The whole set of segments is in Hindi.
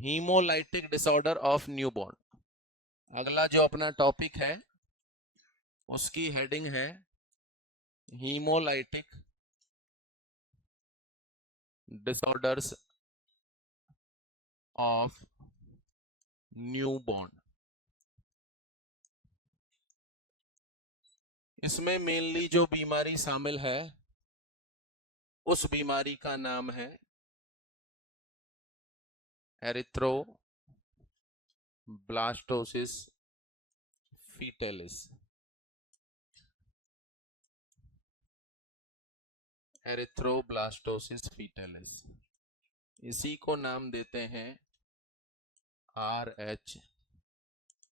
Haemolytic disorder of newborn. अगला जो अपना टॉपिक है उसकी हेडिंग है हीमोलाइटिक डिसऑर्डर्स ऑफ न्यूबॉर्न। इसमें मेनली जो बीमारी शामिल है उस बीमारी का नाम है एरिथ्रोब्लास्टोसिस फीटलिस। एरिथ्रोब्लास्टोसिस फीटलिस, इसी को नाम देते हैं RH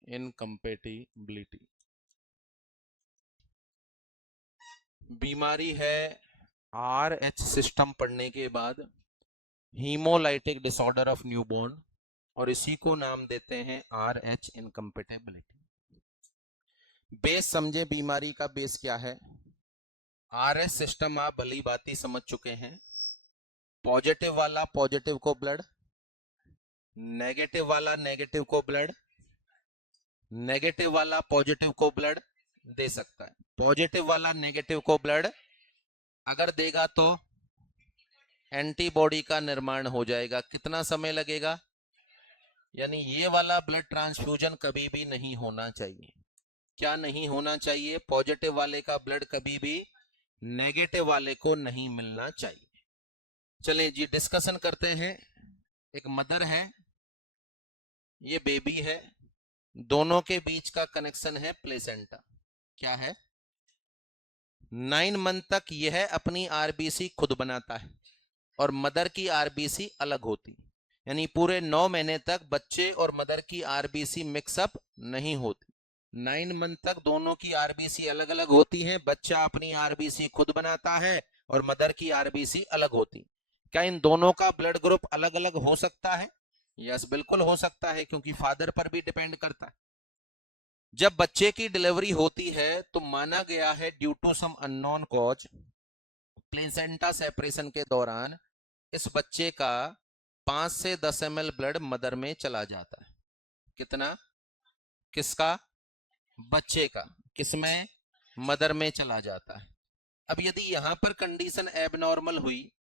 इनकम्पेटिबिलिटी। बीमारी है RH सिस्टम पढ़ने के बाद हीमोलाइटिक डिसऑर्डर ऑफ न्यूबॉर्न, और इसी को नाम देते हैं RH इनकम्पेटिबिलिटी। बेस समझे, बीमारी का बेस क्या है। RH सिस्टम आप भली बाती समझ चुके हैं। पॉजिटिव वाला पॉजिटिव को ब्लड, नेगेटिव वाला नेगेटिव को ब्लड, नेगेटिव वाला पॉजिटिव को ब्लड दे सकता है। पॉजिटिव वाला नेगेटिव को ब्लड अगर देगा तो एंटीबॉडी का निर्माण हो जाएगा। कितना समय लगेगा? यानी ये वाला ब्लड ट्रांसफ्यूजन कभी भी नहीं होना चाहिए। क्या नहीं होना चाहिए? पॉजिटिव वाले का ब्लड कभी भी नेगेटिव वाले को नहीं मिलना चाहिए। चलिए जी डिस्कशन करते हैं। एक मदर है, ये बेबी है, दोनों के बीच का कनेक्शन है प्लेसेंटा। क्या है? 9 मंथ तक यह अपनी आरबीसी खुद बनाता है और मदर की आरबीसी अलग होती, यानी पूरे 9 महीने तक बच्चे और मदर की आरबीसी मिक्सअप नहीं होती। 9 मंथ तक दोनों की आरबीसी अलग अलग होती है। बच्चा अपनी आरबीसी खुद बनाता है और मदर की आरबीसी अलग होती। क्या इन दोनों का ब्लड ग्रुप अलग अलग हो सकता है? यस, बिल्कुल हो सकता है, क्योंकि फादर पर भी डिपेंड करता है। जब बच्चे की डिलीवरी होती है तो माना गया है due to some unknown cause placenta separation के दौरान इस बच्चे का 5 से 10 ml ब्लड मदर में चला जाता है। कितना? किसका? बच्चे का। किसमें? मदर में चला जाता है। अब यदि यहां पर कंडीशन एबनॉर्मल हुई,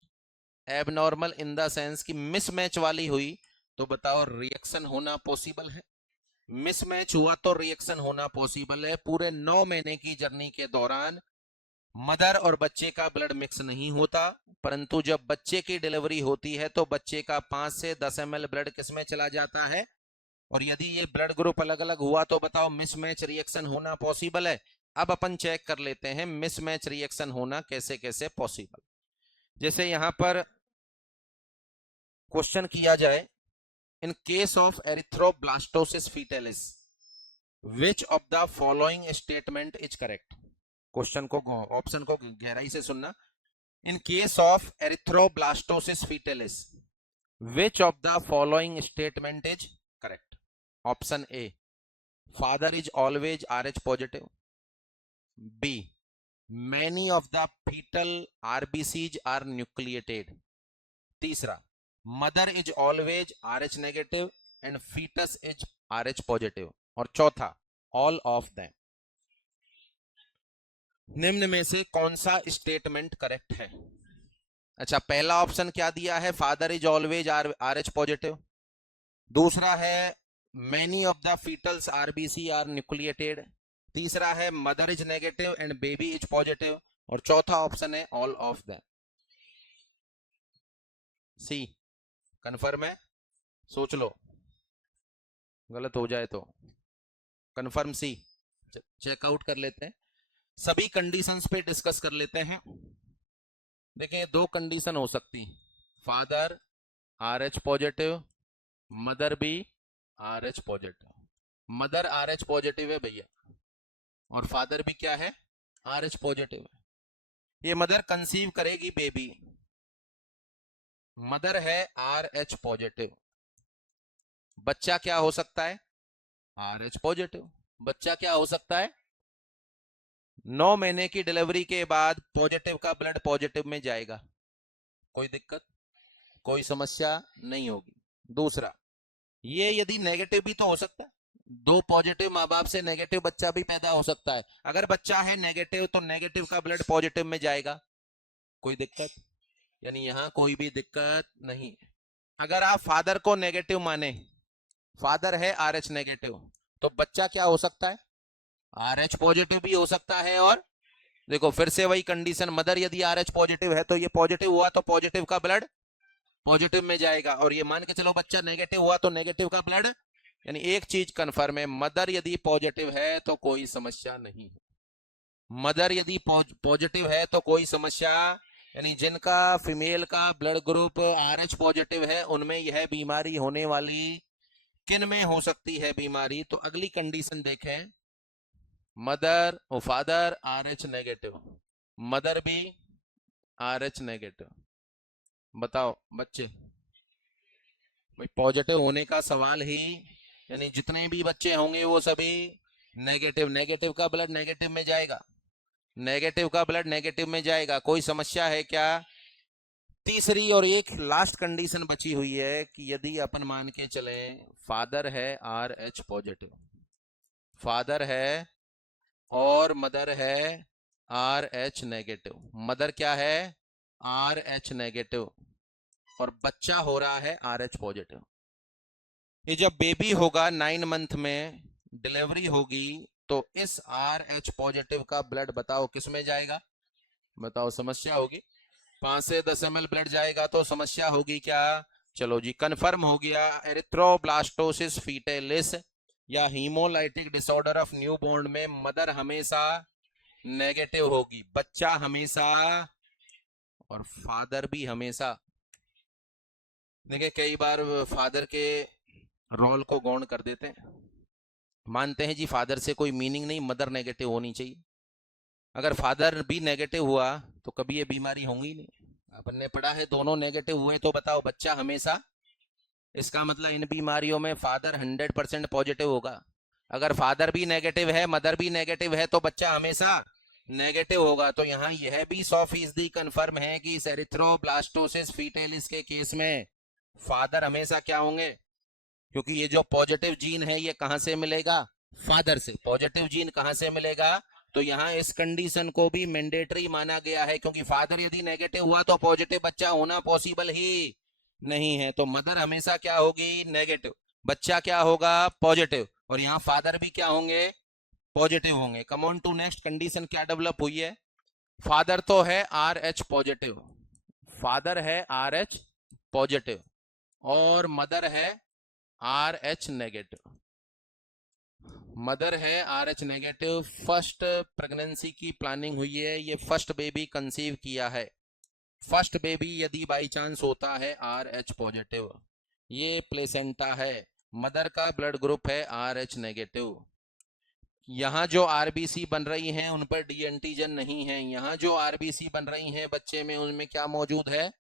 एबनॉर्मल इन द सेंस कि मिसमैच वाली हुई, तो बताओ रिएक्शन होना पॉसिबल है? मिसमैच हुआ तो रिएक्शन होना पॉसिबल है। पूरे 9 महीने की जर्नी के दौरान मदर और बच्चे का ब्लड मिक्स नहीं होता, परंतु जब बच्चे की डिलीवरी होती है तो बच्चे का 5 से 10 ml ब्लड किसमें चला जाता है। और यदि ये ब्लड ग्रुप अलग अलग हुआ तो बताओ मिसमैच रिएक्शन होना पॉसिबल है? अब अपन चेक कर लेते हैं मिसमैच रिएक्शन होना कैसे कैसे पॉसिबल। जैसे यहां पर क्वेश्चन किया जाए, in case of erythroblastosis fetalis which of the following statement is correct. Question को, ऑप्शन को गहराई से सुनना। In case of erythroblastosis fetalis which of the following statement is correct. Option A, father is always RH positive. B, many of the fetal RBCs are nucleated. तीसरा, mother is always RH negative and fetus is RH positive. और चौथा, all of them. निम्न में से कौन सा स्टेटमेंट करेक्ट है? अच्छा, पहला ऑप्शन क्या दिया है? Father is always RH positive. दूसरा है many of the fetals RBC are nucleated। तीसरा है mother is negative and baby is positive. और चौथा ऑप्शन है all of them. C confirm है? सोच लो, गलत हो जाए तो कंफर्म सी। चेकआउट कर लेते हैं, सभी कंडीशंस पे डिस्कस कर लेते हैं। देखिए, दो कंडीशन हो सकती, फादर RH पॉजिटिव, मदर भी RH positive. Mother RH positive है भैया और फादर भी क्या है? RH पॉजिटिव है। ये मदर कंसीव करेगी बेबी, मदर है RH पॉजिटिव, बच्चा क्या हो सकता है? RH positive. बच्चा क्या हो सकता है? 9 महीने की डिलीवरी के बाद पॉजिटिव का ब्लड पॉजिटिव में जाएगा, कोई दिक्कत, कोई समस्या नहीं होगी। दूसरा, ये यदि नेगेटिव भी तो हो सकता है, दो पॉजिटिव माँ बाप से नेगेटिव बच्चा भी पैदा हो सकता है। अगर बच्चा है नेगेटिव तो नेगेटिव का ब्लड पॉजिटिव में जाएगा, कोई दिक्कत, यानी यहां कोई भी दिक्कत नहीं। अगर आप फादर को नेगेटिव माने, फादर है आर एच नेगेटिव, तो बच्चा क्या हो सकता है, आर एच पॉजिटिव भी हो सकता है। और देखो फिर से वही कंडीशन, मदर यदि आर एच पॉजिटिव है तो ये पॉजिटिव हुआ तो पॉजिटिव का ब्लड पॉजिटिव में जाएगा, और ये मान के चलो बच्चा नेगेटिव हुआ तो नेगेटिव का ब्लड, यानी एक चीज कंफर्म है, मदर यदि पॉजिटिव है तो कोई समस्या नहीं है। मदर यदि पॉजिटिव है तो कोई समस्या, यानी जिनका फीमेल का blood group are H positive है उनमें यह बीमारी होने वाली, किन में हो सकती है बीमारी, तो अगली कंडीशन देखें, मदर और father are H negative, mother भी आर एच नेगेटिव, बताओ बच्चे, भाई पॉजिटिव होने का सवाल ही, यानी जितने भी बच्चे होंगे वो सभी नेगेटिव, नेगेटिव का ब्लड नेगेटिव में जाएगा, नेगेटिव का ब्लड नेगेटिव में जाएगा, कोई समस्या है क्या। तीसरी और एक लास्ट कंडीशन बची हुई है कि यदि अपन मान के चले फादर है आर एच पॉजिटिव, फादर है और मदर है आर एच नेगेटिव, मदर क्या है आर एच नेगेटिव और बच्चा हो रहा है आर एच पॉजिटिव, ये जब बेबी होगा 9 मंथ में डिलीवरी होगी तो इस आर एच पॉजिटिव का ब्लड बताओ किस में जाएगा, बताओ समस्या होगी, 5 से 10 ml ब्लड जाएगा तो समस्या होगी क्या। चलो जी कंफर्म हो गया, एरिथ्रोब्लास्टोसिस फीटेलिस या हीमोलाइटिक डिसऑर्डर ऑफ न्यूबॉर्न में मदर हमेशा नेगेटिव होगी, बच्चा हमेशा और फादर भी हमेशा। देखिए कई बार फादर के रोल को गौण कर देते हैं, मानते हैं जी फादर से कोई मीनिंग नहीं, मदर नेगेटिव होनी चाहिए, अगर फादर भी नेगेटिव हुआ तो कभी ये बीमारी होंगी नहीं। अपन ने पढ़ा है दोनों नेगेटिव हुए तो बताओ बच्चा हमेशा, इसका मतलब इन बीमारियों में फादर 100% पॉजिटिव होगा, अगर फादर भी नेगेटिव है मदर भी नेगेटिव है तो बच्चा हमेशा नेगेटिव होगा। तो यहाँ यह भी 100% कंफर्म है कि इस एरिथ्रोब्लास्टोसिस फीटेलिस के केस में फादर हमेशा क्या होंगे, क्योंकि ये जो पॉजिटिव जीन है ये कहां से मिलेगा, फादर से, पॉजिटिव जीन कहां से मिलेगा, तो यहाँ इस कंडीशन को भी मैंडेटरी माना गया है, क्योंकि फादर यदि नेगेटिव हुआ तो पॉजिटिव बच्चा होना पॉसिबल ही नहीं है, तो मदर हमेशा क्या होगी नेगेटिव, बच्चा क्या होगा पॉजिटिव, और यहाँ फादर भी क्या होंगे पॉजिटिव होंगे। Come on to next condition क्या डेवलप हुई है, फादर तो है आर एच पॉजिटिव, फादर है आर एच पॉजिटिव और मदर है आर एच नेगेटिव, मदर है R H negative, first pregnancy की प्लानिंग हुई है, ये फर्स्ट बेबी कंसीव किया है, फर्स्ट बेबी यदि बाई चांस होता है आर एच पॉजिटिव, ये प्लेसेंटा है, मदर का ब्लड ग्रुप है आर एच नेगेटिव, यहाँ जो आरबीसी बन रही हैं उन पर डी एंटीजन नहीं है, यहाँ जो आरबीसी बन रही हैं बच्चे में उनमें क्या मौजूद है।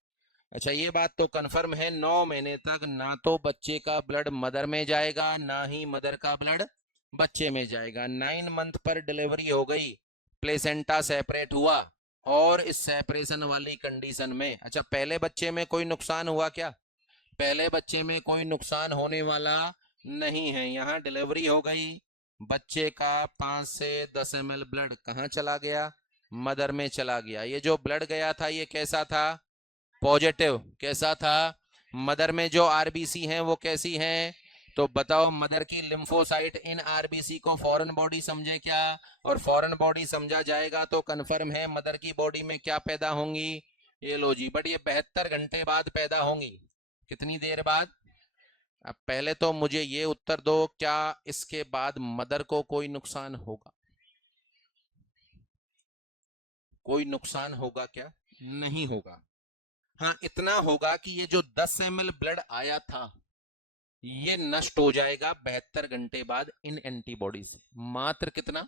अच्छा ये बात तो कंफर्म है 9 महीने तक ना तो बच्चे का ब्लड मदर में जाएगा ना ही मदर का ब्लड बच्चे में जाएगा। 9 मंथ पर डिलीवरी हो गई, प्लेसेंटा सेपरेट हुआ, और इस सेपरेशन वाली कंडीशन में, अच्छा पहले बच्चे में कोई नुकसान हुआ क्या, पहले बच्चे में कोई नुकसान होने वाला नहीं है। यहाँ डिलीवरी हो गई, बच्चे का 5 से 10 ml ब्लड कहाँ चला गया, मदर में चला गया, ये जो ब्लड गया था ये कैसा था पॉजिटिव, कैसा था, मदर में जो आरबीसी हैं वो कैसी हैं, तो बताओ मदर की लिम्फोसाइट इन आरबीसी को फॉरेन बॉडी समझे क्या, और फॉरेन बॉडी समझा जाएगा तो कंफर्म है मदर की बॉडी में क्या पैदा होंगी, ये लो जी, बट ये 72 घंटे बाद पैदा होंगी, कितनी देर बाद। अब पहले तो मुझे ये उत्तर दो, क्या इसके बाद मदर को कोई नुकसान होगा, कोई नुकसान होगा क्या, नहीं होगा। हाँ इतना होगा कि ये जो 10 ml ब्लड आया था ये नष्ट हो जाएगा 72 घंटे बाद इन एंटीबॉडी से, मात्र कितना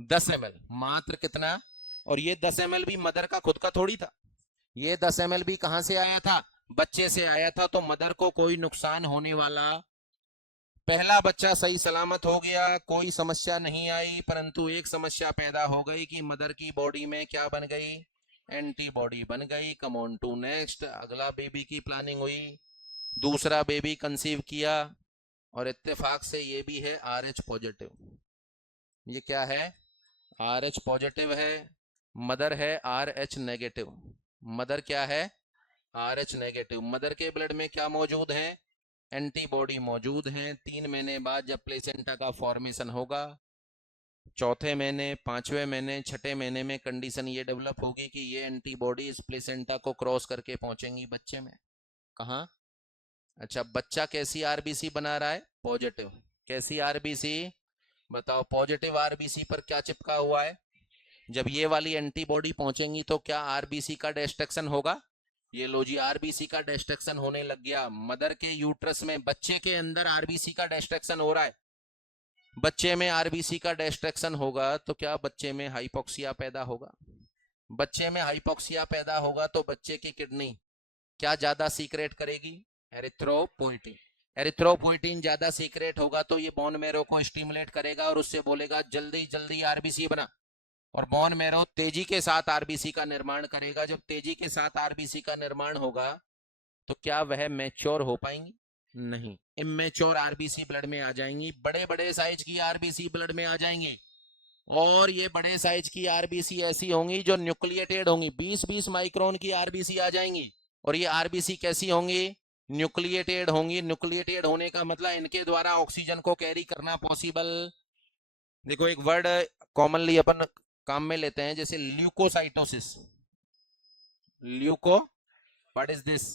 10 ml, मात्र कितना, और ये 10 ml भी मदर का खुद का थोड़ी था, ये 10 ml भी कहां से आया था, बच्चे से आया था, तो मदर को कोई नुकसान होने वाला, पहला बच्चा सही सलामत हो गया, कोई समस्या नहीं आई, परंतु एक समस्या पैदा हो गई कि मदर की बॉडी में क्या बन गई, एंटीबॉडी बन गई। कम ऑन टू नेक्स्ट, अगला बेबी की प्लानिंग हुई, दूसरा बेबी कंसीव किया और इत्तेफाक से ये भी है RH पॉजिटिव। ये क्या है? RH पॉजिटिव है। मदर है RH नेगेटिव। मदर क्या है? RH negative. मदर के ब्लड में क्या मौजूद है? एंटीबॉडी मौजूद हैं। 3 महीने बाद जब प्लेसेंटा का फॉर्मेशन होगा, चौथे महीने, 5वें महीने, 6ठे महीने में कंडीशन ये डेवलप होगी कि ये एंटीबॉडी इस प्लेसेंटा को क्रॉस करके पहुंचेंगी बच्चे में। कहाँ? अच्छा, बच्चा कैसी आरबीसी बना रहा है? पॉजिटिव। कैसी आरबीसी? बताओ, पॉजिटिव आरबीसी पर क्या चिपका हुआ है? जब ये वाली एंटीबॉडी पहुंचेंगी तो क्या आरबीसी का डिस्ट्रक्शन होगा? ये लो जी, आरबीसी का डिस्ट्रक्शन होने लग गया। मदर के यूट्रस में, बच्चे के अंदर आरबीसी का डिस्ट्रक्शन हो रहा है। बच्चे में आरबीसी का डिस्ट्रक्शन होगा तो क्या बच्चे में हाइपोक्सिया पैदा होगा? बच्चे में हाइपोक्सिया पैदा होगा तो बच्चे की किडनी क्या ज्यादा सीक्रेट करेगी? एरिथ्रोपोइटिन। एरिथ्रोपोइटिन ज्यादा सीक्रेट होगा तो ये बोन मैरो को स्टिमुलेट करेगा और उससे बोलेगा जल्दी जल्दी आरबीसी बना, और बोन मैरो तेजी के साथ आरबीसी का निर्माण करेगा। जब तेजी के साथ आरबीसी का निर्माण होगा तो क्या वह मैच्योर हो पाएंगी? नहीं, इमेच्योर आरबीसी ब्लड में आ जाएंगी। बड़े बड़े साइज की आरबीसी ब्लड में आ जाएंगी, और ये बड़े साइज की आरबीसी ऐसी होंगी जो न्यूक्लिएटेड होंगी। 20-20 माइक्रोन की आरबीसी आ जाएंगी, और ये आरबीसी कैसी होंगी? न्यूक्लिएटेड होंगी। न्यूक्लिएटेड होने का मतलब इनके द्वारा ऑक्सीजन को कैरी करना पॉसिबल। देखो, एक वर्ड कॉमनली अपन काम में लेते हैं, जैसे leukocytosis. Leuko, what is this?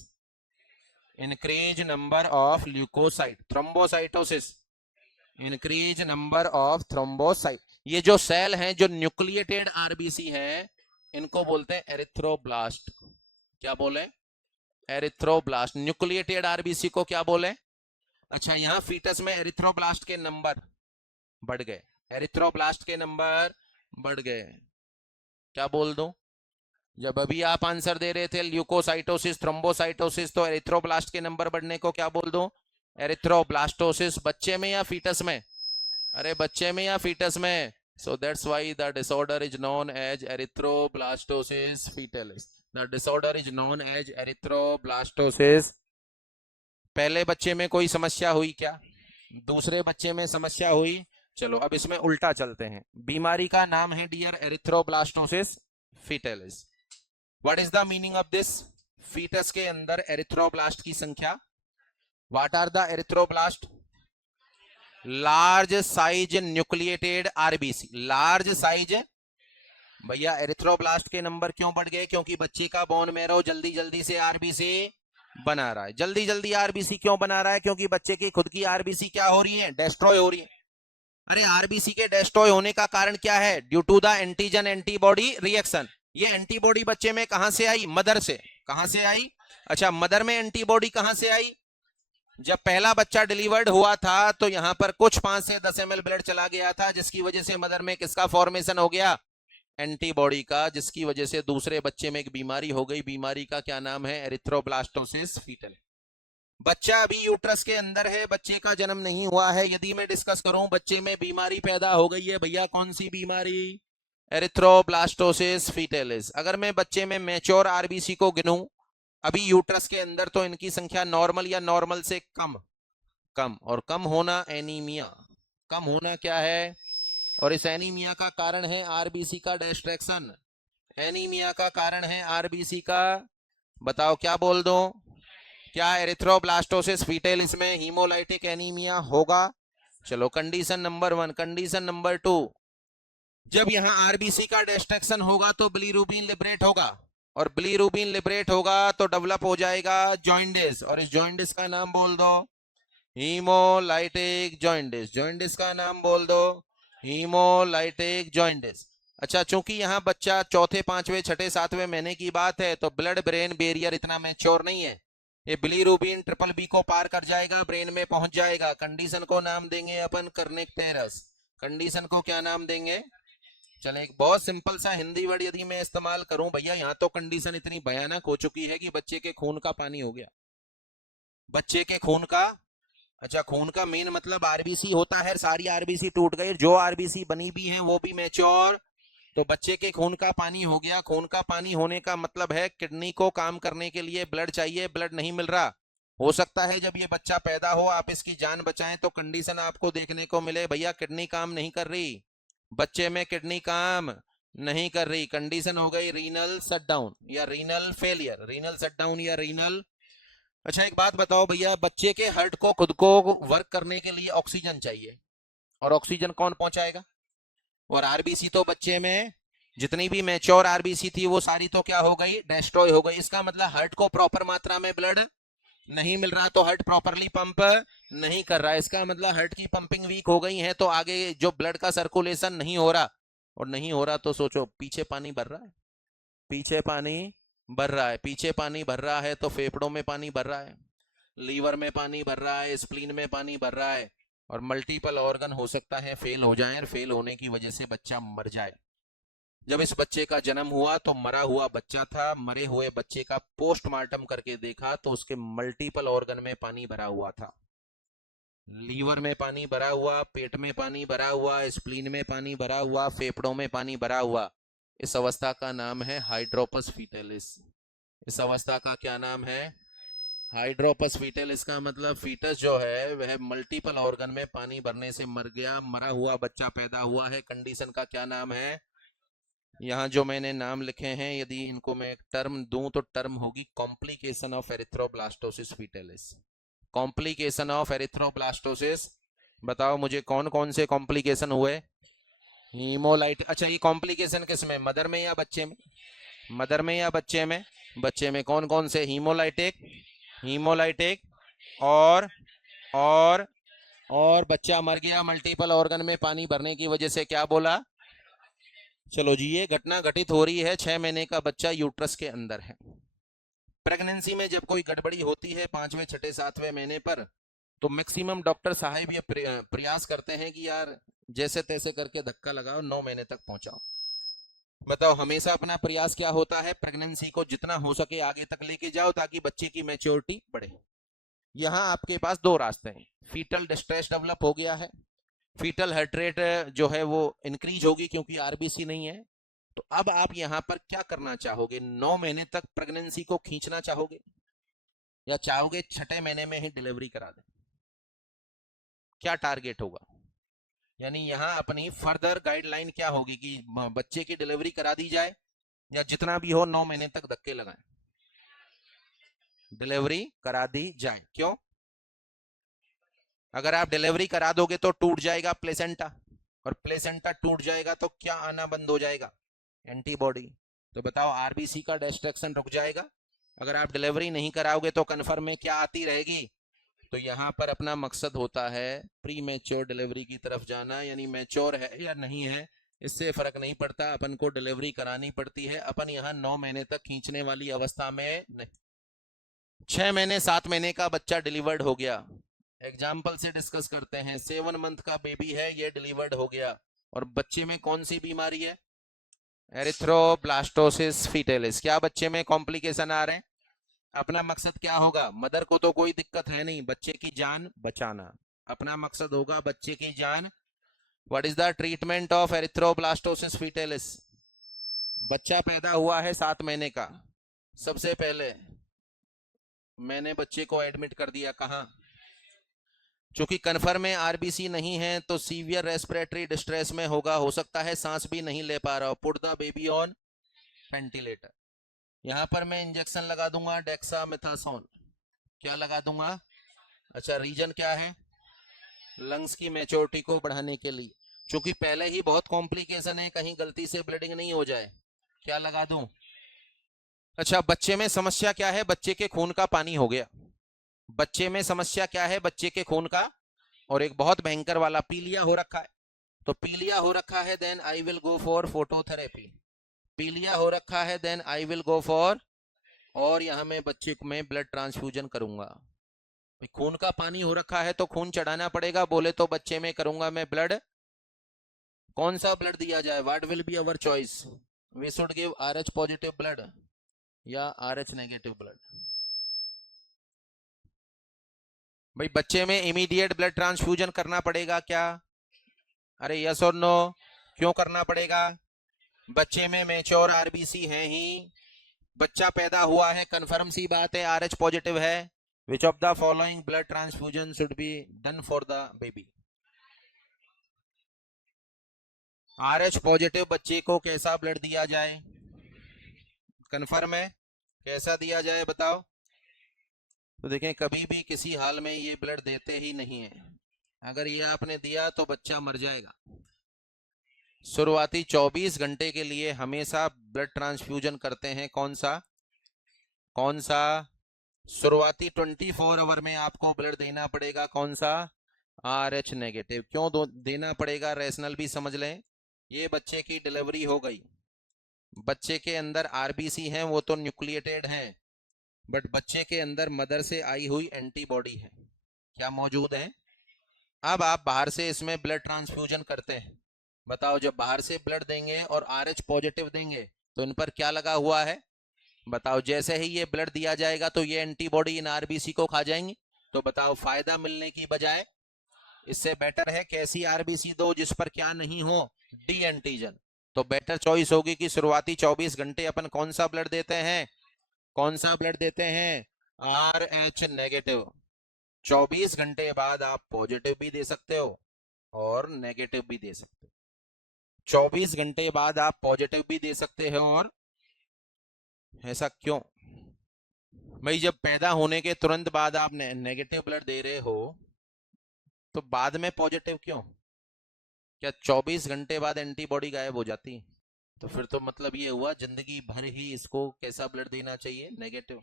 Increase number of leukocyte. Thrombocytosis, increase number of thrombocyte. ये जो सेल हैं जो न्यूक्लिएटेड आरबीसी हैं, इनको बोलते हैं एरिथ्रोब्लास्ट। क्या बोले? एरिथ्रोब्लास्ट। न्यूक्लिएटेड आरबीसी को क्या बोले? अच्छा, यहां फीटस में एरिथ्रोब्लास्ट के नंबर बढ़ गए। एरिथ्रोब्लास्ट के नंबर बढ़ गए। क्या बोल दूं? जब अभी आप आंसर दे रहे थे ल्यूकोसाइटोसिस, थ्रोम्बोसाइटोसिस, तो एरिथ्रोब्लास्ट के नंबर बढ़ने को क्या बोल दूं? एरिथ्रोब्लास्टोसिस। बच्चे में या फीटस में? अरे बच्चे में या फीटस में? So that's why the disorder is known as erythroblastosis fetalis. The disorder is known as erythroblastosis। पहले बच्चे में कोई समस्या हुई क्या? दूसरे बच्चे में समस्या हुई। चलो अब इसमें उल्टा चलते हैं। बीमारी का नाम है dear erythroblastosis fetalis. What is the meaning of this? Fetus के अंदर एरिथ्रोब्लास्ट की संख्या। What are the erythroblast? Large size nucleated RBC. Large size. भैया एरिथ्रोब्लास्ट के नंबर क्यों बढ़ गए? क्योंकि बच्चे का बोन मैरो जल्दी जल्दी से आरबीसी बना रहा है। जल्दी जल्दी आरबीसी क्यों बना रहा है? क्योंकि बच्चे की खुद की आरबीसी क्या हो रही है? डिस्ट्रॉय हो रही है। अरे आरबीसी के डिस्ट्रॉय होने का कारण क्या है? Due to the antigen antibody reaction. ये एंटीबॉडी बच्चे में कहां से आई? मदर से। कहां से आई? अच्छा, मदर में एंटीबॉडी कहां से आई? जब पहला बच्चा डिलीवर्ड हुआ था तो यहां पर कुछ 5 से 10 ml ब्लड चला गया था, जिसकी वजह से मदर में किसका फॉर्मेशन हो गया? एंटीबॉडी का, जिसकी वजह से दूसरे बच्चे में एक बीमारी हो गई। बीमारी का क्या नाम है? Erythroblastosis foetal. बच्चा अभी यूट्रस के अंदर है, बच्चे का जन्म नहीं हुआ है। यदि मैं डिस्कस करूं बच्चे में बीमारी पैदा हो गई है, भैया कौन सी बीमारी? Erythroblastosis fetalis. अगर मैं बच्चे में मैच्योर आरबीसी को गिनूं अभी यूट्रस के अंदर, तो इनकी संख्या नॉर्मल या नॉर्मल से कम। कम, और कम होना एनीमिया। कम होना क्या है? और इस एनीमिया का कारण है आरबीसी का डिस्ट्रैक्शन। एनीमिया का कारण है आरबीसी का। बताओ क्या बोल दो? क्या एरिथ्रोब्लास्टोसिस फीटेलिस में हीमोलाइटिक एनीमिया होगा? चलो, कंडीशन नंबर 1। कंडीशन नंबर 2, जब यहां आरबीसी का डिस्ट्रैक्शन होगा तो बिलीरुबिन लिबरेट होगा, और बिलीरुबिन लिबरेट होगा तो डेवलप हो जाएगा जॉइंडिस, और इस जॉइंडिस का नाम बोल दो हीमोलाइटिक जॉइंडिस। जॉइंडिस का नाम बोल दो हीमोलाइटिक जॉइंडिस। अच्छा, चूंकि यहां बच्चा चौथे, 5वें, 6ठे, 7वें महीने की बात है, तो ब्लड ब्रेन बैरियर इतना मैच्योर नहीं है। ये बिलीरुबिन ट्रिपल बी को पार कर जाएगा, ब्रेन में पहुंच जाएगा। कंडीशन को नाम देंगे अपन कर्निकटेरस। कंडीशन को क्या नाम देंगे? चले, एक बहुत सिंपल सा हिंदी वर्ड यदि मैं इस्तेमाल करूं, भैया यहां तो कंडीशन इतनी भयानक हो चुकी है कि बच्चे के खून का पानी हो गया। बच्चे के खून का, अच्छा खून का मेन मतलब आरबीसी होता है। सारी आरबीसी टूट गई, जो आरबीसी बनी भी है वो भी मैच्योर। तो बच्चे के खून का पानी हो गया। खून का पानी होने का मतलब है किडनी को काम करने के लिए ब्लड चाहिए, ब्लड नहीं मिल रहा। हो सकता है जब ये बच्चा पैदा हो आप इसकी जान बचाएं तो कंडीशन आपको देखने को मिले भैया किडनी काम नहीं कर रही, बच्चे में किडनी काम नहीं कर रही, कंडीशन हो गई रीनल शटडाउन या रीनल फेलियर, रीनल शटडाउन या रीनल। अच्छा एक बात बताओ भैया, बच्चे के हार्ट को खुद को वर्क करने के लिए ऑक्सीजन चाहिए, और ऑक्सीजन कौन पहुंचाएगा? और आरबीसी तो बच्चे में जितनी भी मैच्योर आरबीसी थी वो सारी तो क्या हो गई, डिस्ट्रॉय हो गई। इसका मतलब हार्ट को प्रॉपर मात्रा में ब्लड नहीं मिल रहा, तो हार्ट प्रॉपरली पंप नहीं कर रहा है। इसका मतलब हार्ट की पंपिंग वीक हो गई है, तो आगे जो ब्लड का सर्कुलेशन नहीं हो रहा, और नहीं हो रहा तो सोचो पीछे पानी भर रहा है, पीछे पानी भर रहा है, पीछे पानी भर रहा है तो फेफड़ों में पानी भर रहा है, लीवर में पानी भर रहा है, स्प्लीन में पानी भर रहा है, और मल्टीपल ऑर्गन हो सकता है फेल हो जाए, और फेल होने की वजह से बच्चा मर जाए। जब इस बच्चे का जन्म हुआ तो मरा हुआ बच्चा था, मरे हुए बच्चे का पोस्टमार्टम करके देखा तो उसके मल्टीपल ऑर्गन में पानी भरा हुआ था, लीवर में पानी भरा हुआ, पेट में पानी भरा हुआ, स्प्लीन में पानी भरा हुआ, फेफड़ों में पानी भरा हुआ। इस अवस्था का नाम है हाइड्रोपस फीटलिस। इस अवस्था का क्या नाम है? हाइड्रोपस फीटलिस। का मतलब फीटस जो है वह मल्टीपल ऑर्गन में पानी भरने से मर गया, मरा हुआ बच्चा पैदा हुआ है। कंडीशन का क्या नाम है? यहाँ जो मैंने नाम लिखे हैं यदि इनको मैं एक टर्म दूं तो टर्म होगी complication of erythroblastosis fetalis. Complication of erythroblastosis. बताओ मुझे कौन कौन से कॉम्प्लिकेशन हुए? हीमोलाइट। अच्छा ये कॉम्प्लिकेशन किस में, मदर में या बच्चे में? मदर में या बच्चे में? बच्चे में। कौन कौन से? हीमोलाइटिक, हीमोलाइटिक और और और बच्चा मर गया मल्टीपल ऑर्गन में पानी भरने की वजह से। क्या बोला? चलो जी, ये घटना घटित हो रही है, 6 महीने का बच्चा यूट्रस के अंदर है। प्रेगनेंसी में जब कोई गड़बड़ी होती है 5वें 6ठे 7वें महीने पर, तो मैक्सिमम डॉक्टर साहब ये प्रयास करते हैं कि यार जैसे तैसे करके धक्का लगाओ 9 महीने तक पहुंचाओ। बताओ हमेशा अपना प्रयास क्या होता है? प्रेगनेंसी को जितना हो सके आगे तक लेके जाओ ताकि बच्चे की मैच्योरिटी बढ़े। यहाँ आपके पास दो रास्ते हैं। फीटल डिस्ट्रेस डेवलप हो गया है, फीटल हार्ट रेट जो है वो इंक्रीज होगी क्योंकि आरबीसी नहीं है। तो अब आप यहाँ पर क्या करना चाहोगे? 9 महीने तक प्रेगनेंसी को खींचना चाहोगे या चाहोगे 6ठे महीने में ही डिलीवरी करा दें? क्या टारगेट होगा? यानी यहाँ अपनी फर्दर गाइडलाइन क्या होगी कि बच्चे की डिलीवरी करा दी जाए या जितना भी हो 9 महीने तक धक्के लगाएं, डिलीवरी करा दी जाए। क्यों? अगर आप डिलीवरी करा दोगे तो टूट जाएगा प्लेसेंटा, और प्लेसेंटा टूट जाएगा तो क्या आना बंद हो जाएगा? एंटीबॉडी। तो बताओ आरबीसी का डिस्ट्रक्शन रुक जाएगा। अगर आप डिलीवरी नहीं कराओगे तो कन्फर्म में क्या आती रहेगी? तो यहाँ पर अपना मकसद होता है प्री मैच्योर डिलीवरी की तरफ जाना, यानी मैच्योर है या नहीं है इससे फर्क नहीं पड़ता, अपन को डिलीवरी करानी पड़ती है। अपन यहाँ 9 महीने तक खींचने वाली अवस्था में नहीं। 6 महीने 7 महीने का बच्चा डिलीवर्ड हो गया, एग्जाम्पल से डिस्कस करते हैं। 7 मंथ का बेबी है, ये डिलीवर्ड हो गया, और बच्चे में कौन सी बीमारी है? Erythroblastosis fetalis. क्या बच्चे में कॉम्प्लिकेशन आ रहे हैं? अपना मकसद क्या होगा? मदर को तो कोई दिक्कत है नहीं, बच्चे की जान बचाना अपना मकसद होगा, बच्चे की जान। What is the treatment of erythroblastosis fetalis? बच्चा पैदा हुआ है 7 महीने का, सबसे पहले मैंने बच्चे को एडमिट कर दिया। कहाँ? चूंकि कन्फर्म में आरबीसी नहीं है तो सीवियर रेस्पिरेटरी डिस्ट्रेस में होगा, हो सकता है सांस भी नहीं ले पा रहा हो। Put the baby on ventilator. यहाँ पर मैं इंजेक्शन लगा दूंगा डेक्सामेथासोन। क्या लगा दूंगा? अच्छा रीजन क्या है? लंग्स की मैच्योरिटी को बढ़ाने के लिए, क्योंकि पहले ही बहुत कॉम्प्लिकेशन है, कहीं गलती से ब्लीडिंग नहीं हो जाए। क्या लगा दूं? अच्छा बच्चे में समस्या क्या है? बच्चे के खून का पानी हो गया। बच्चे में समस्या क्या है? बच्चे के खून का, और एक बहुत भयंकर वाला पीलिया हो रखा है। तो पीलिया हो रखा है then I will go for phototherapy. पीलिया हो रखा है then I will go for, और यहां मैं बच्चे को मैं ब्लड ट्रांसफ्यूजन करूंगा। खून का पानी हो रखा है तो खून चढ़ाना पड़ेगा, बोले तो बच्चे में करूंगा मैं ब्लड। कौन सा ब्लड दिया जाए? What will be our choice? We should give RH positive blood या आरएच नेगेटिव ब्लड? भाई बच्चे में इमीडिएट ब्लड ट्रांसफ्यूजन करना पड़ेगा क्या? अरे यस और नो? क्यों करना पड़ेगा? बच्चे में मैच्योर आरबीसी है ही, बच्चा पैदा हुआ है, कंफर्म सी बात है आरएच पॉजिटिव है, Which of the following blood transfusion should be done for the baby? RH positive बच्चे को कैसा ब्लड दिया जाए? कन्फर्म है? कैसा दिया जाए बताओ? तो देखें, कभी भी किसी हाल में ये ब्लड देते ही नहीं है। अगर ये आपने दिया तो बच्चा मर जाएगा। शुरुआती 24 घंटे के लिए हमेशा ब्लड ट्रांसफ्यूजन करते हैं। कौन सा? शुरुआती 24 आवर में आपको ब्लड देना पड़ेगा। कौन सा? RH negative. क्यों देना पड़ेगा? रैशनल भी समझ लें। ये बच्चे की डिलीवरी हो गई, बच्चे के अंदर RBC हैं, वो तो न्यूक्लिएटेड हैं, बट बच्चे के अंदर मदर से आई हुई एंटीबॉडी है। क्या मौजूद है? अब आप बाहर से इसमें ब्लड ट्रांसफ्यूजन करते हैं। बताओ, जब बाहर से ब्लड देंगे और RH पॉजिटिव देंगे तो इन पर क्या लगा हुआ है? बताओ, जैसे ही ये ब्लड दिया जाएगा तो ये एंटीबॉडी इन RBC को खा जाएंगी। तो बताओ, फायदा मिलने की बजाय इससे बेटर है कैसी RBC दो जिस पर क्या नहीं हो? D antigen. तो बेटर चॉइस होगी कि शुरुआती 24 घंटे अपन कौन सा ब्लड देते हैं? RH negative. 24 घंटे बाद आप पॉजिटिव भी दे सकते हो और नेगेटिव भी दे सकते हो। 24 घंटे बाद आप पॉजिटिव भी दे सकते हो और ऐसा क्यों भाई? जब पैदा होने के तुरंत बाद आप नेगेटिव ब्लड दे रहे हो तो बाद में पॉजिटिव क्यों? क्या 24 घंटे बाद एंटीबॉडी गायब हो जाती? तो फिर तो मतलब ये हुआ जिंदगी भर ही इसको कैसा ब्लड देना चाहिए? नेगेटिव।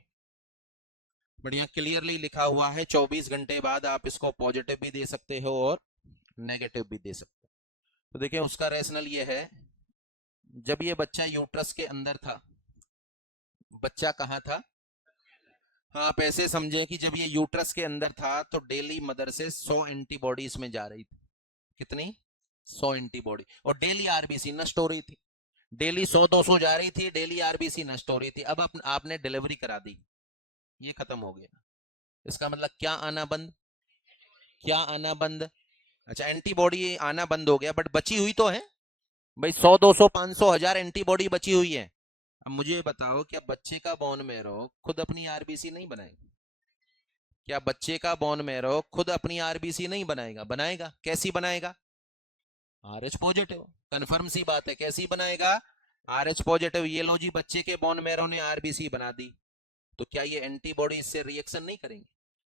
बढ़िया, क्लियरली लिखा हुआ है 24 घंटे बाद आप इसको पॉजिटिव भी दे सकते हो और नेगेटिव भी दे सकते हो। तो देखिए, उसका रैशनल ये है, जब ये बच्चा यूट्रस के अंदर था, बच्चा कहाँ था? हाँ, आप ऐसे समझे कि जब ये यूट्रस के अंदर था तो डेली मदर से 100 एंटीबॉडी इसमें जा रही थी। कितनी? 100 एंटीबॉडी। और डेली RBC नष्ट हो रही थी। डेली 100-200 जा रही थी, डेली RBC नष्ट हो रही थी। अब आपने डिलीवरी करा दी, ये खत्म हो गया। इसका मतलब क्या आना बंद? अच्छा, एंटीबॉडी आना बंद हो गया, बट बची हुई तो है भाई। 100, 200, 500, 1000 एंटीबॉडी बची हुई है। अब मुझे बताओ, क्या बच्चे का बोन मैरो खुद अपनी RBC नहीं बनाएगा? क्या बच्चे का बोन मैरो खुद अपनी RBC नहीं बनाएगा? बनाएगा। कैसी बनाएगा? RH positive. कन्फर्म सी बात है। कैसी बनाएगा? RH positive. ये लो जी, बच्चे के बोन मैरो ने RBC बना दी, तो क्या ये एंटीबॉडी इससे रिएक्शन नहीं करेंगे?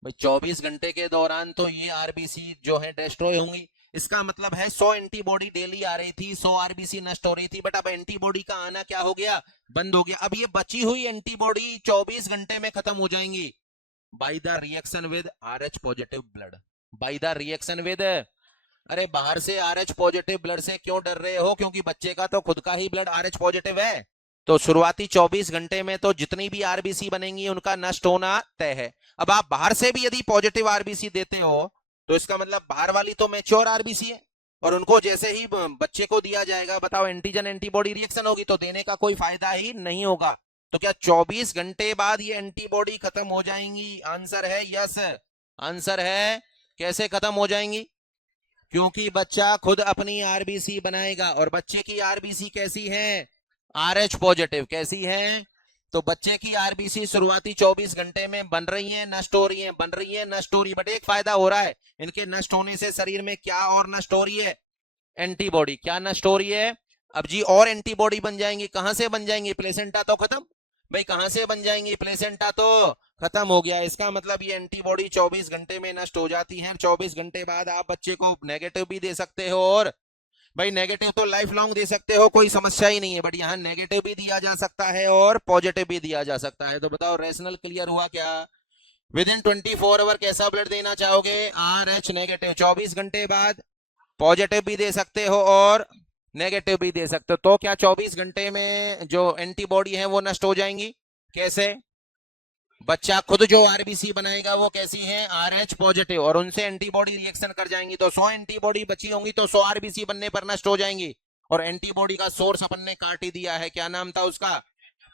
भाई 24 घंटे के दौरान तो ये RBC जो है डिस्ट्रॉय होंगी। इसका मतलब है 100 एंटीबॉडी डेली आ रही थी, 100 RBC नष्ट हो रही थी, बट अब एंटीबॉडी का आना क्या हो गया? बंद हो गया। अब ये बची हुई एंटीबॉडी 24 घंटे में खत्म हो जाएंगी by the reaction with RH positive blood. By the reaction with, अरे बाहर से RH पॉजिटिव ब्लड से क्यों डर रहे हो? क्योंकि बच्चे का तो खुद का ही ब्लड RH पॉजिटिव है। तो शुरुआती 24 घंटे में तो जितनी भी RBC बनेंगी उनका नष्ट होना तय है। अब आप बाहर से भी यदि पॉजिटिव RBC देते हो तो इसका मतलब बाहर वाली तो मैच्योर RBC है और उनको जैसे ही बच्चे को दिया जाएगा, बताओ, एंटीजन एंटीबॉडी रिएक्शन होगी, तो देने का कोई फायदा ही नहीं होगा। तो क्या 24 घंटे बाद ये एंटीबॉडी खत्म हो जाएंगी? आंसर है यस। आंसर है, कैसे खत्म हो जाएंगी? क्योंकि बच्चा खुद अपनी RBC बनाएगा और बच्चे की RBC कैसी है? RH positive. कैसी है? तो बच्चे की RBC शुरुआती 24 घंटे में बन रही है, नष्ट हो रही है, बन रही है, नष्ट हो रही है, बट एक फायदा हो रहा है, इनके नष्ट होने से शरीर में क्या और नष्ट हो रही है? एंटीबॉडी। क्या नष्ट हो रही है? अब जी और एंटीबॉडी बन जाएंगी। कहां से बन जाएंगी? प्लेसेंटा तो खत्म भाई, कहां से बन जाएंगी? प्लेसेंटा तो खत्म हो गया। इसका मतलब ये एंटीबॉडी 24 घंटे में नष्ट हो जाती है। 24 घंटे बाद आप बच्चे को नेगेटिव भी दे सकते हो और भाई नेगेटिव तो लाइफ लॉन्ग दे सकते हो, कोई समस्या ही नहीं है, बट यहाँ नेगेटिव भी दिया जा सकता है और पॉजिटिव भी दिया जा सकता है। तो बताओ, रैशनल क्लियर हुआ क्या? विद इन 24 आवर कैसा ब्लड देना चाहोगे? RH negative. 24 घंटे बाद पॉजिटिव भी दे सकते हो और नेगेटिव भी दे सकते हो। तो क्या 24 घंटे में जो एंटीबॉडी है वो नष्ट हो जाएंगी? कैसे? बच्चा खुद जो RBC बनाएगा वो कैसी है? RH पॉजिटिव, और उनसे एंटीबॉडी रिएक्शन कर जाएंगी, तो 100 एंटीबॉडी बची होंगी तो 100 RBC बनने पर नष्ट हो जाएंगी। और एंटीबॉडी का सोर्स अपन ने काट ही दिया है, क्या नाम था उसका?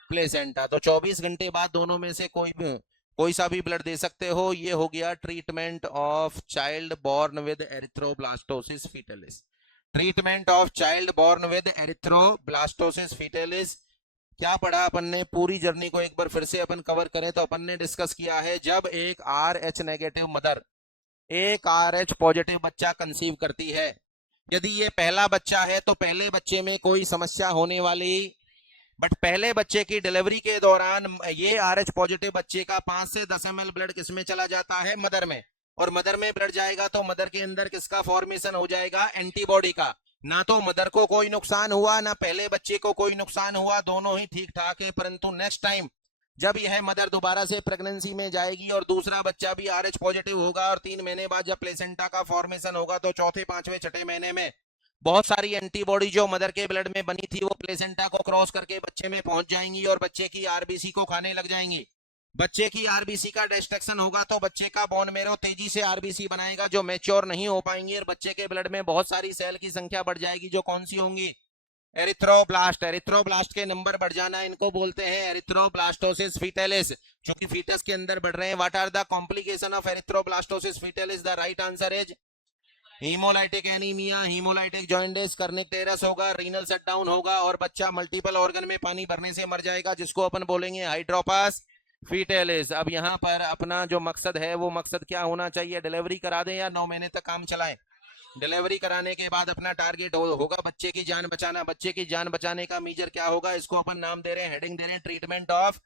प्लेसेंटा। तो 24 घंटे बाद दोनों में से कोई सा भी ब्लड दे सकते हो। ये हो गया treatment of child born with erythroblastosis fetalis. Treatment of child born with erythroblastosis fetalis क्या पढ़ा अपन ने, पूरी जर्नी को एक बार फिर से अपन कवर करें तो अपन ने डिस्कस किया है, जब एक RH नेगेटिव मदर एक RH पॉजिटिव बच्चा कंसीव करती है, यदि ये पहला बच्चा है तो पहले बच्चे में कोई समस्या होने वाली, बट पहले बच्चे की डिलीवरी के दौरान ये RH पॉजिटिव बच्चे का 5 से 10 ml ब्लड किसमें चला जाता है, मदर में, और मदर में ब्लड जाएगा तो मदर के अंदर किसका फॉर्मेशन हो जाएगा, एंटीबॉडी का। ना तो मदर को कोई नुकसान हुआ ना पहले बच्चे को कोई नुकसान हुआ, दोनों ही ठीक ठाक है। परंतु नेक्स्ट टाइम जब यह मदर दोबारा से प्रेगनेंसी में जाएगी और दूसरा बच्चा भी RH पॉजिटिव होगा और 3 महीने बाद जब प्लेसेंटा का फॉर्मेशन होगा तो चौथे पांचवें छठे महीने में बहुत सारी एंटीबॉडी जो मदर के ब्लड में बनी थी वो प्लेसेंटा को क्रॉस करके बच्चे में पहुंच जाएंगी और बच्चे की आरबीसी को खाने लग जाएंगी। बच्चे की आरबीसी का डिस्ट्रक्शन होगा तो बच्चे का बोन मैरो तेजी से आरबीसी बनाएगा जो मैच्योर नहीं हो पाएंगी और बच्चे के ब्लड में बहुत सारी सेल की संख्या बढ़ जाएगी, जो कौन सी होंगी, एरिथ्रोब्लास्ट। एरिथ्रोब्लास्ट के नंबर बढ़ जाना, इनको बोलते हैं एरिथ्रोब्लास्टोसिस फीटलिस, जो कि फीटस के अंदर बढ़ रहे हैं। What are the complication of erythroblastosis fetalis? The right answer is haemolytic anaemia, haemolytic jaundice, कर्निक होगा, रीनल शटडाउन होगा और बच्चा मल्टीपल ऑर्गन में पानी भरने से मर जाएगा, जिसको अपन बोलेंगे हाइड्रोपास फीटलिस। अब यहाँ पर अपना जो मकसद है वो मकसद क्या होना चाहिए, डिलीवरी करा दें या 9 महीने तक काम चलाएं? डिलीवरी कराने के बाद अपना टारगेट होगा बच्चे की जान बचाना। बच्चे की जान बचाने का मेजर क्या होगा, इसको अपन नाम दे रहे हैं, हेडिंग दे रहे हैं, ट्रीटमेंट ऑफ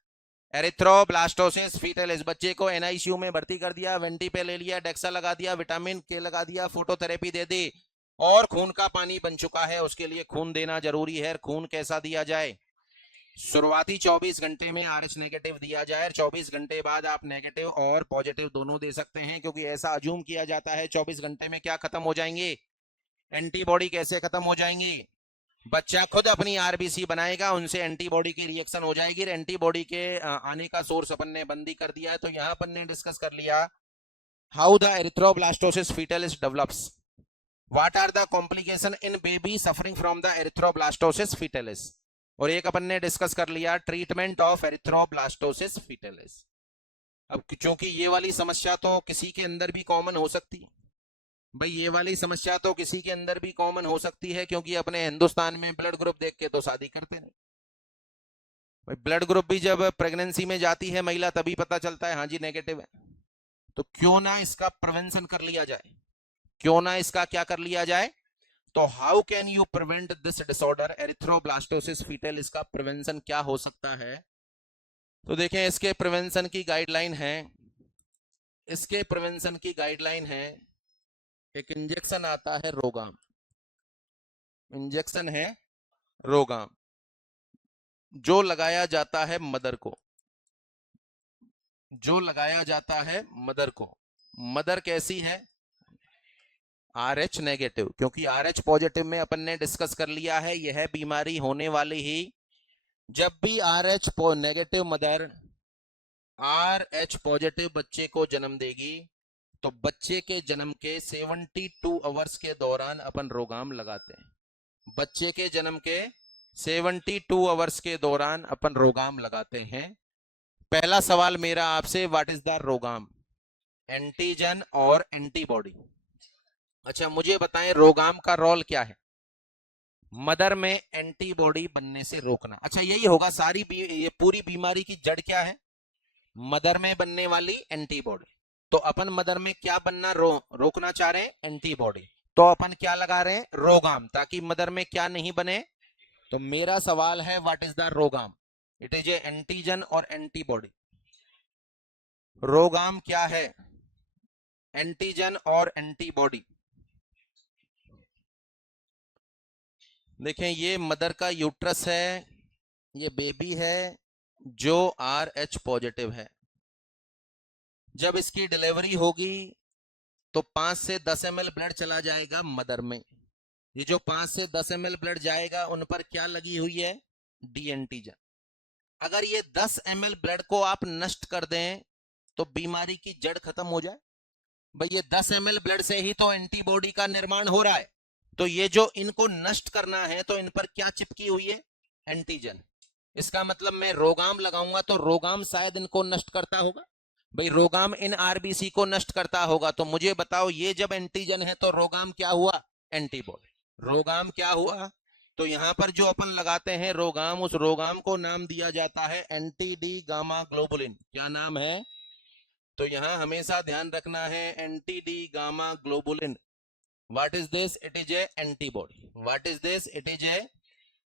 एरिथ्रोब्लास्टोसिस फीटलिस। बच्चे को एनआईसीयू में भर्ती कर दिया, वेंटी पे ले लिया, डेक्सा लगा दिया, विटामिन के लगा दिया, फोटोथेरेपी दे दी और खून का पानी बन चुका है, उसके लिए खून देना जरूरी है। खून कैसा दिया जाए, शुरुआती 24 घंटे में RH नेगेटिव दिया जाए, 24 घंटे बाद आप नेगेटिव और पॉजिटिव दोनों दे सकते हैं, क्योंकि ऐसा अज्यूम किया जाता है 24 घंटे में क्या खत्म हो जाएंगे, एंटीबॉडी। कैसे खत्म हो जाएंगी, बच्चा खुद अपनी आरबीसी बनाएगा, उनसे एंटीबॉडी की रिएक्शन हो जाएगी। एंटीबॉडी के आने का सोर्स अपन ने बंदी कर दिया है। तो यहां अपन ने डिस्कस कर लिया how the erythroblastosis fetalis develops, what are the complication in baby suffering from the erythroblastosis fetalis, और एक अपन ने डिस्कस कर लिया ट्रीटमेंट ऑफ एरिथ्रोब्लास्टोसिस फीटलिस। अब क्योंकि ये वाली समस्या तो किसी के अंदर भी कॉमन हो सकती है, भाई ये वाली समस्या तो किसी के अंदर भी कॉमन हो सकती है, क्योंकि अपने हिंदुस्तान में ब्लड ग्रुप देख के तो शादी करते नहीं। भाई ब्लड ग्रुप भी जब प्रेगनेंसी में जाती है महिला तभी पता चलता है हाँ जी नेगेटिव है। तो क्यों ना इसका प्रिवेंशन कर लिया जाए, क्यों ना इसका क्या कर लिया जाए। तो how can you prevent this disorder erythroblastosis foetal, इसका प्रिवेंशन क्या हो सकता है। तो देखें इसके प्रिवेंशन की गाइडलाइन है, इसके प्रिवेंशन की गाइडलाइन है, एक इंजेक्शन आता है रोगाम, इंजेक्शन है रोगाम जो लगाया जाता है मदर को, जो लगाया जाता है मदर को। मदर कैसी है, RH नेगेटिव, क्योंकि RH पॉजिटिव में अपन ने डिस्कस कर लिया है यह बीमारी होने वाली ही जब भी RH negative mother RH positive बच्चे को जन्म देगी तो बच्चे के जन्म के 72 आवर्स के दौरान अपन रोगाम लगाते हैं। बच्चे के जन्म के 72 आवर्स के दौरान अपन रोगाम लगाते हैं। पहला सवाल मेरा आपसे, व्हाट इज द रोगाम, एंटीजन और एंटीबॉडी। अच्छा मुझे बताएं रोगाम का रोल क्या है, मदर में एंटीबॉडी बनने से रोकना। अच्छा यही होगा सारी ये पूरी बीमारी की जड़ क्या है, मदर में बनने वाली एंटीबॉडी। तो अपन मदर में क्या बनना रोकना चाह रहे हैं, एंटीबॉडी। तो अपन क्या लगा रहे हैं, रोगाम, ताकि मदर में क्या नहीं बने। तो मेरा सवाल है what is the RhoGAM, it is a antigen और एंटीबॉडी। रोगाम क्या है, एंटीजन और एंटीबॉडी। देखें ये मदर का यूट्रस है, ये बेबी है जो RH पॉजिटिव है। जब इसकी डिलीवरी होगी तो 5 से 10 ml ब्लड चला जाएगा मदर में। ये जो 5 से 10 ml ब्लड जाएगा उन पर क्या लगी हुई है, डी एंटीजन। अगर ये 10 ml ब्लड को आप नष्ट कर दें तो बीमारी की जड़ खत्म हो जाए। भाई ये 10 ml ब्लड से ही तो एंटीबॉडी का निर्माण हो रहा है, तो ये जो इनको नष्ट करना है तो इन पर क्या चिपकी हुई है, एंटीजन। इसका मतलब मैं रोगाम लगाऊंगा तो रोगाम शायद इनको नष्ट करता होगा। भाई रोगाम इन आरबीसी को नष्ट करता होगा, तो मुझे बताओ ये जब एंटीजन है तो रोगाम क्या हुआ, एंटीबॉडी। रोगाम क्या हुआ, तो यहाँ पर जो अपन लगाते हैं रोगाम, उस रोगाम को नाम दिया जाता है एंटी डी गामा ग्लोबुलिन। क्या नाम है? तो यहाँ हमेशा ध्यान रखना है anti D gamma globulin. What is this? It is A antibody. What is this? It is ए।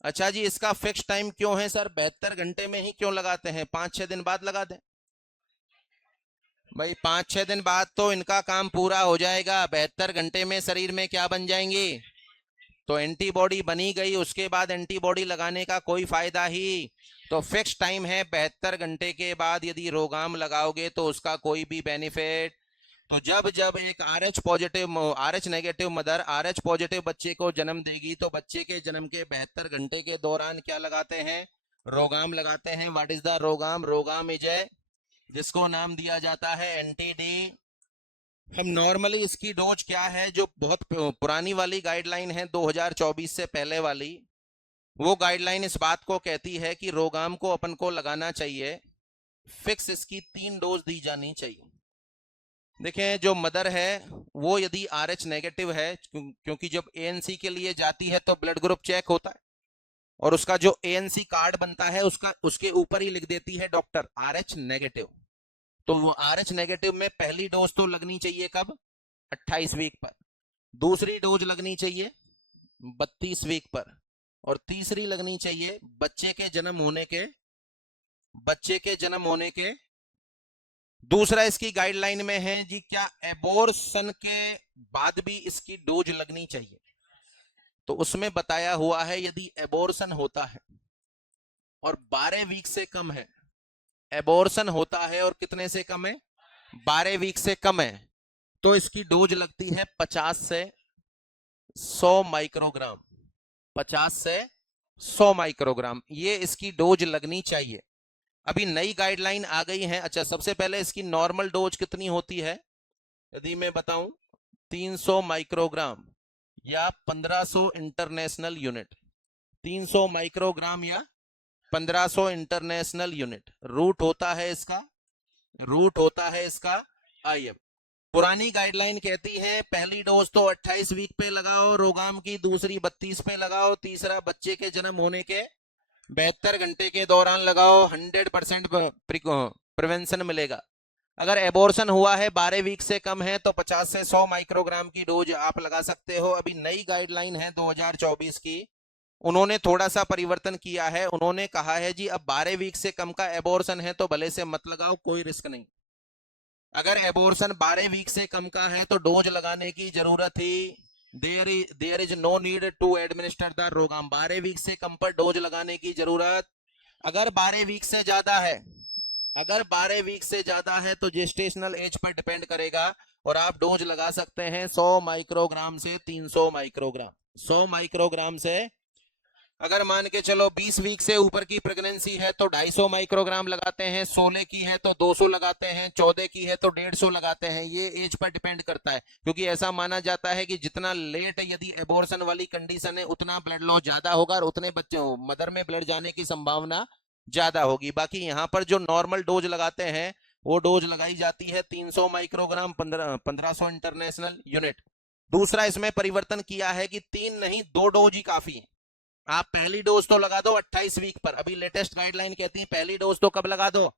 अच्छा जी, इसका फिक्स टाइम क्यों है सर? 72 घंटे में ही क्यों लगाते हैं? 5-6 दिन बाद लगा दें भाई। 5-6 दिन बाद तो इनका काम पूरा हो जाएगा। 72 घंटे में शरीर में क्या बन जाएंगी? तो एंटीबॉडी बनी गई, उसके बाद एंटीबॉडी लगाने का कोई फायदा ही। तो फिक्स टाइम है 72 घंटे के बाद यदि रोगाम लगाओगे तो उसका कोई भी बेनिफिट। तो जब जब एक RH positive, RH negative mother RH positive बच्चे को जन्म देगी तो बच्चे के जन्म के 72 घंटे के दौरान क्या लगाते हैं? रोगाम लगाते हैं। What is the RhoGAM? RhoGAM is a, जिसको नाम दिया जाता है एंटी डी। हम नॉर्मली इसकी डोज क्या है, जो बहुत पुरानी वाली गाइडलाइन है 2024 से पहले वाली, वो गाइडलाइन इस बात को कहती है कि रोगाम को अपन को लगाना चाहिए, फिक्स इसकी 3 डोज दी जानी चाहिए। देखें, जो मदर है वो यदि RH नेगेटिव है, क्योंकि जब ANC के लिए जाती है तो ब्लड ग्रुप चेक होता है और उसका जो ANC कार्ड बनता है उसके ऊपर ही लिख देती है डॉक्टर RH नेगेटिव। तो वो RH नेगेटिव में पहली डोज तो लगनी चाहिए कब? 28 वीक पर। दूसरी डोज लगनी चाहिए 32 वीक पर और तीसरी लगनी चाहिए बच्चे के जन्म होने के। दूसरा इसकी गाइडलाइन में है जी, क्या एबॉर्शन के बाद भी इसकी डोज लगनी चाहिए? तो उसमें बताया हुआ है यदि एबॉर्शन होता है और 12 वीक से कम है, एबॉर्शन होता है और कितने से कम है? 12 वीक से कम है, तो इसकी डोज लगती है 50 से 100 माइक्रोग्राम। 50 से 100 माइक्रोग्राम ये इसकी डोज लगनी चाहिए। अभी नई गाइडलाइन आ गई है। अच्छा, सबसे पहले इसकी नॉर्मल डोज कितनी होती है यदि मैं बताऊं? 300 माइक्रोग्राम या 1500 इंटरनेशनल यूनिट। 300 माइक्रोग्राम या 1500 इंटरनेशनल यूनिट रूट होता है इसका IM। पुरानी गाइडलाइन कहती है पहली डोज तो 28 वीक पे लगाओ रोगाम की, दूसरी 32 पे लगाओ, तीसरा बच्चे के जन्म होने के 72 घंटे के दौरान लगाओ। 100% प्रिवेंशन मिलेगा। अगर एबॉर्शन हुआ है 12 वीक से कम है तो 50 से 100 माइक्रोग्राम की डोज आप लगा सकते हो। अभी नई गाइडलाइन है 2024 की, उन्होंने थोड़ा सा परिवर्तन किया है। उन्होंने कहा है जी अब 12 वीक से कम का एबॉर्शन है तो भले से मत लगाओ, कोई रिस्क नहीं। अगर एबॉर्शन 12 वीक से कम का है तो डोज लगाने की जरूरत ही there is no need to administer the RhoGAM. 12 week से कम पर डोज लगाने की जरूरत। अगर 12 वीक से ज्यादा है तो जेस्टेशनल एज पर डिपेंड करेगा और आप डोज लगा सकते हैं 100 माइक्रोग्राम से 300 माइक्रोग्राम। 100 माइक्रोग्राम से, अगर मान के चलो 20 वीक से ऊपर की प्रेगनेंसी है तो 250 माइक्रोग्राम लगाते हैं, 16 की है तो 200 लगाते हैं, 14 की है तो 150 लगाते हैं। ये एज पर डिपेंड करता है, क्योंकि ऐसा माना जाता है कि जितना लेट यदि एबॉर्शन वाली कंडीशन है उतना ब्लड लॉस ज्यादा होगा और उतने बच्चे मदर में ब्लड जाने की संभावना ज्यादा होगी। बाकी यहाँ पर जो नॉर्मल डोज लगाते हैं वो डोज लगाई जाती है 300 माइक्रोग्राम, 1500 इंटरनेशनल यूनिट। दूसरा इसमें परिवर्तन किया है कि 3 नहीं 2 डोज ही काफी है। आप पहली डोज तो लगा दो 28 वीक पर, अभी लेटेस्ट गाइडलाइन कहती है पहली डोज तो कब लगा दो,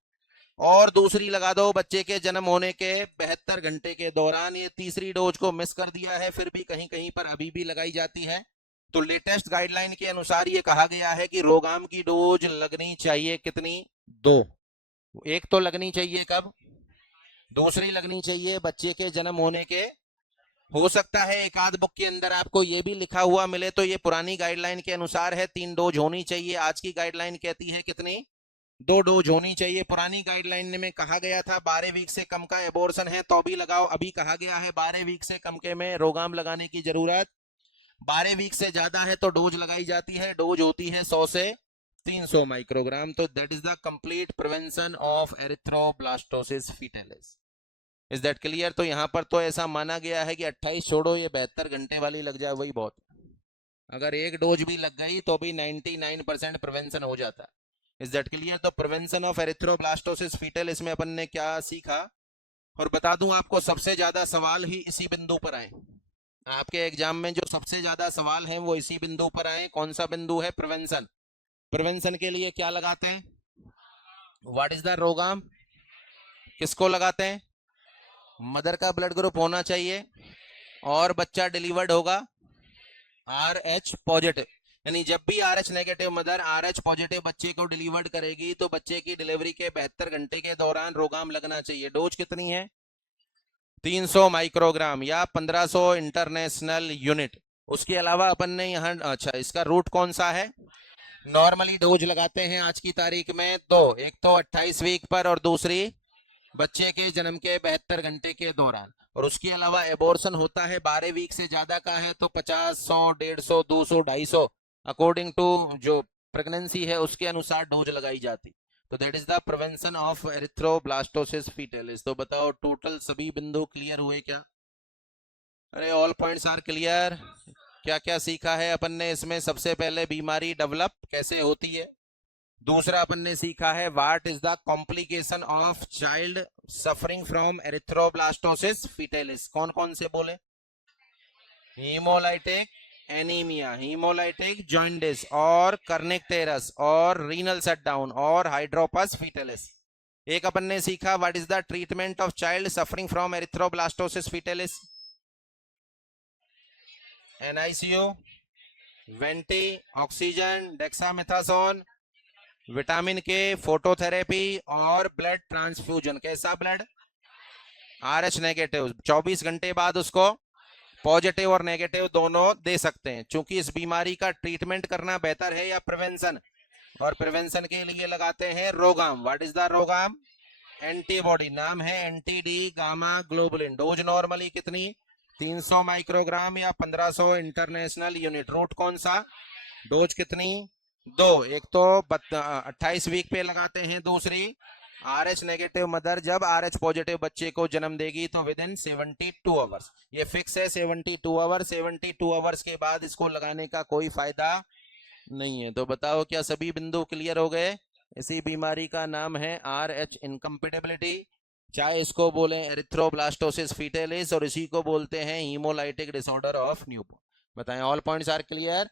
और दूसरी लगा दो बच्चे के जन्म होने के 72 घंटे के दौरान। ये तीसरी डोज को मिस कर दिया है, फिर भी कहीं कहीं पर अभी भी लगाई जाती है। तो लेटेस्ट गाइडलाइन के अनुसार ये कहा गया है कि रोगाम की डोज लगनी चाहिए कितनी? 2। एक तो लगनी चाहिए कब? दूसरी लगनी चाहिए बच्चे के जन्म होने के, हो सकता है एक आध बुक के अंदर आपको ये भी लिखा हुआ मिले, तो ये पुरानी गाइडलाइन के अनुसार है 3 डोज होनी चाहिए। आज की गाइडलाइन कहती है कितनी? 2 डोज होनी चाहिए। पुरानी गाइडलाइन में कहा गया था 12 वीक से कम का एबॉर्शन है तो भी लगाओ, अभी कहा गया है 12 वीक से कम के में रोगाम लगाने की जरूरत। 12 वीक से ज्यादा है तो डोज लगाई जाती है, डोज होती है 100 से 300 माइक्रोग्राम। तो that is the complete prevention of erythroblastosis fetalis. Is that clear? तो यहाँ पर तो ऐसा माना गया है कि 28 छोड़ो, ये 72 घंटे वाली लग जाए वही बहुत। अगर एक डोज भी लग गई तो भी 99% प्रिवेंशन हो जाता है। Is that clear? तो प्रिवेंशन ऑफ एरिथ्रोब्लास्टोसिस फीटल, इसमें अपन ने क्या सीखा? और बता दूं आपको सबसे ज्यादा सवाल ही इसी बिंदु पर आए। आपके एग्जाम में जो सबसे ज्यादा सवाल हैं वो इसी बिंदु पर आए। कौन सा बिंदु है? प्रिवेंशन। प्रिवेंशन के लिए क्या लगाते हैं? What is the RhoGAM? किसको लगाते हैं? मदर का ब्लड ग्रुप होना चाहिए और बच्चा डिलीवर्ड होगा RH पॉजिटिव। यानी जब भी RH negative mother RH positive बच्चे को डिलीवर्ड करेगी तो बच्चे की डिलीवरी के 72 घंटे के दौरान रोगाम लगना चाहिए। डोज कितनी है? 300 माइक्रोग्राम या 1500 इंटरनेशनल यूनिट। उसके अलावा अपन ने यहाँ, अच्छा, इसका रूट कौन सा है? नॉर्मली डोज लगाते हैं आज की तारीख में दो, एक तो 28 वीक पर और दूसरी बच्चे के जन्म के 72 घंटे के दौरान। और उसके अलावा एबॉर्शन होता है 12 वीक से ज्यादा का है तो 50, 100, 150, 200, 250 अकॉर्डिंग टू जो प्रेगनेंसी है उसके अनुसार डोज लगाई जाती। तो that is the prevention of erythroblastosis fetalis. तो बताओ टोटल सभी बिंदु क्लियर हुए क्या? अरे ऑल पॉइंट्स आर क्लियर। क्या क्या सीखा है अपन ने इसमें? सबसे पहले बीमारी डेवलप कैसे होती है। दूसरा अपन ने सीखा है what is the complication of child suffering from erythroblastosis fetalis. कौन कौन से बोले? हीमोलाइटिक एनीमिया, हीमोलाइटिक जॉइंडिस और कर्निकटेरस और रीनल शटडाउन और हाइड्रोपस फीटलिस। एक अपन ने सीखा what is the treatment of child suffering from erythroblastosis fetalis. NICU, venti, oxygen, dexamethasone, vitamin K, phototherapy और ब्लड ट्रांसफ्यूजन। कैसा ब्लड? RH negative. 24 घंटे बाद उसको पॉजिटिव और नेगेटिव दोनों दे सकते हैं। चूंकि इस बीमारी का ट्रीटमेंट करना बेहतर है या प्रिवेंशन, और प्रिवेंशन के लिए लगाते हैं RhoGAM. What is the RhoGAM? Antibody, नाम है anti D gamma globulin. Dose normally कितनी? 300 माइक्रोग्राम या 1500 इंटरनेशनल यूनिट। रूट कौन सा? डोज कितनी? दो, एक तो 28 वीक पे लगाते हैं, दूसरी RH नेगेटिव मदर जब RH पॉजिटिव बच्चे को जन्म देगी तो विद इन 72 आवर्स। ये फिक्स है 72 आवर्स। 72 आवर्स के बाद इसको लगाने का कोई फायदा नहीं है। तो बताओ क्या सभी बिंदु क्लियर हो गए? इसी बीमारी का नाम है RH इनकम्पेटिबिलिटी, चाहे इसको बोलें एरिथ्रोब्लास्टोसिस फीटलिस और इसी को बोलते हैं हीमोलाइटिक डिसऑर्डर ऑफ न्यूबॉर्न। बताएं ऑल पॉइंट्स आर क्लियर।